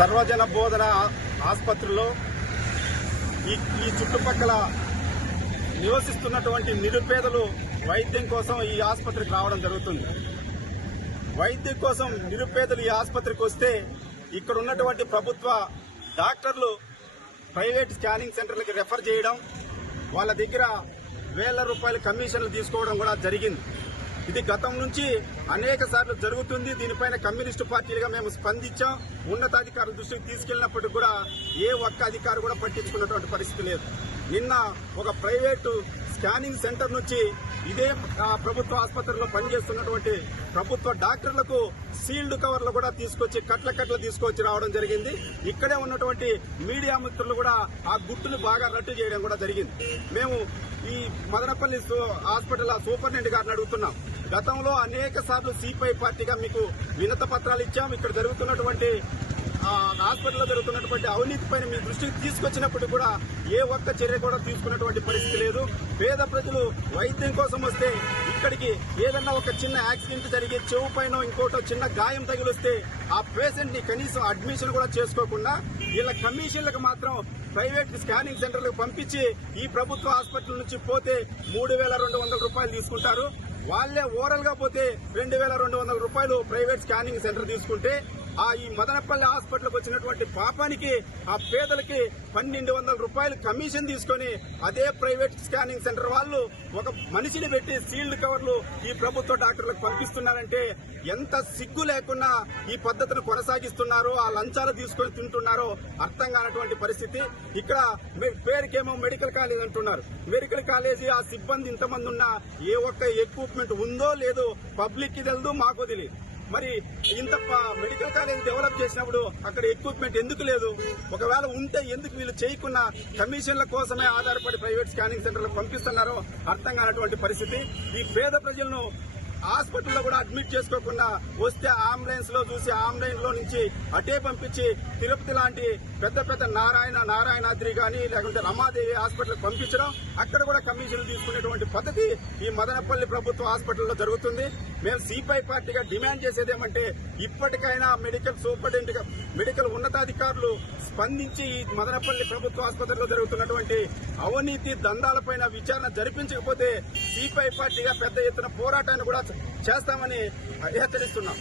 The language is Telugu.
సర్వజన బోధన ఆసుపత్రిలో ఈ ఈ చుట్టుపక్కల నివసిస్తున్నటువంటి నిరుపేదలు వైద్యం కోసం ఈ ఆసుపత్రికి రావడం జరుగుతుంది. వైద్యం కోసం నిరుపేదలు ఈ ఆసుపత్రికి వస్తే ఇక్కడ ఉన్నటువంటి ప్రభుత్వ డాక్టర్లు ప్రైవేట్ స్కానింగ్ సెంటర్లకి రెఫర్ చేయడం వాళ్ళ దగ్గర వేల రూపాయల కమిషన్లు తీసుకోవడం కూడా జరిగింది. ఇది గతం నుంచి అనేక సార్లు జరుగుతుంది. దీనిపైన కమ్యూనిస్టు పార్టీలుగా మేము స్పందించాం. ఉన్నతాధికారుల దృష్టికి తీసుకెళ్ళినప్పటికీ కూడా ఏ ఒక్క అధికారి కూడా పట్టించుకున్నటువంటి పరిస్థితి లేదు. నిన్న ఒక ప్రైవేటు స్కానింగ్ సెంటర్ నుంచి ఇదే ఆ, ప్రభుత్వ ఆసుపత్రిలో పనిచేస్తున్నటువంటి ప్రభుత్వ డాక్టర్లకు సీల్డ్ కవర్లు కూడా తీసుకొచ్చి కట్ల కట్ల తీసుకొచ్చి రావడం జరిగింది. ఇక్కడే ఉన్నటువంటి మీడియా మిత్రులు కూడా ఆ గుట్టును బాగా రట్టు చేయడం కూడా జరిగింది. మేము ఈ మదనపల్లి హాస్పిటల్ సూపరింటెండెంట్ గారిని అడుగుతున్నాం. గతంలో అనేక సార్లు సిపిఐ పార్టీగా మీకు వినత పత్రాలు ఇచ్చాం. ఇక్కడ జరుగుతున్నటువంటి హాస్పిటల్లో జరుగుతున్నటువంటి అవినీతి పైన మీ దృష్టికి తీసుకొచ్చినప్పుడు కూడా ఏ ఒక్క చర్య కూడా తీసుకున్నటువంటి పరిస్థితి లేదు. పేద ప్రజలు వైద్యం కోసం వస్తే ఇక్కడికి ఏదన్నా ఒక చిన్న యాక్సిడెంట్ జరిగి చెవు పైన ఇంకోటో చిన్న గాయం తగిలిస్తే ఆ పేషెంట్ని కనీసం అడ్మిషన్ కూడా చేసుకోకుండా వీళ్ళ కమిషన్లకు మాత్రం ప్రైవేట్ స్కానింగ్ సెంటర్లకు పంపించి ఈ ప్రభుత్వ హాస్పిటల్ నుంచి పోతే మూడు వేల రెండు వందల రూపాయలు తీసుకుంటారు. వాళ్ళే ఓవరాల్గా పోతే రెండు వేల రెండు వందల రూపాయలు ప్రైవేట్ స్కానింగ్ సెంటర్ తీసుకుంటే ఆ ఈ మదనపల్లి హాస్పిటల్కి వచ్చినటువంటి పాపానికి ఆ పేదలకి పన్నెండు వందల రూపాయలు కమిషన్ తీసుకొని అదే ప్రైవేట్ స్కానింగ్ సెంటర్ వాళ్ళు ఒక మనిషిని పెట్టి సీల్డ్ కవర్లు ఈ ప్రభుత్వ డాక్టర్లకు పంపిస్తున్నారంటే ఎంత సిగ్గు లేకుండా ఈ పద్ధతిని కొనసాగిస్తున్నారో ఆ లంచాలు తీసుకొని తింటున్నారో అర్థం కానటువంటి పరిస్థితి. ఇక్కడ పేరుకేమో మెడికల్ కాలేజ్ అంటున్నారు. మెడికల్ కాలేజీ ఆ సిబ్బంది ఇంతమంది ఉన్నా ఏ ఒక్క ఎక్విప్మెంట్ ఉందో లేదో పబ్లిక్కి తెలియదు మాకు తెలియదు మరి ఇంత మెడికల్ కాలేజ్ డెవలప్ చేసినప్పుడు అక్కడ ఎక్విప్మెంట్ ఎందుకు లేదు? ఒకవేళ ఉంటే ఎందుకు వీళ్ళు చేయకున్న కమిషన్ల కోసమే ఆధారపడి ప్రైవేట్ స్కానింగ్ సెంటర్లకు పంపిస్తున్నారో అర్థం కానటువంటి పరిస్థితి. ఈ పేద ప్రజలను హాస్పిటల్లో కూడా అడ్మిట్ చేసుకోకుండా వస్తే అంబులెన్స్లో చూసి అంబులెన్స్లో నుంచి అటే పంపించి తిరుపతి లాంటి పెద్ద పెద్ద నారాయణ నారాయణాద్రి గాని లేకుంటే రమాదేవి హాస్పిటల్ పంపించడం అక్కడ కూడా కమిషన్లు తీసుకునేటువంటి పద్ధతి ఈ మదనపల్లి ప్రభుత్వ హాస్పిటల్లో జరుగుతుంది. మేము సిపిఐ పార్టీగా డిమాండ్ చేసేది ఏమంటే ఇప్పటికైనా మెడికల్ సూపరింటెండెంట్ మెడికల్ ఉన్నతాధికారులు స్పందించి ఈ మదనపల్లి ప్రభుత్వ ఆసుపత్రిలో జరుగుతున్నటువంటి అవినీతి దందాలపైన విచారణ జరిపించకపోతే సిపిఐ పార్టీగా పెద్ద ఎత్తున పోరాటాన్ని కూడా చేస్తామని హెచ్చరిస్తున్నాం.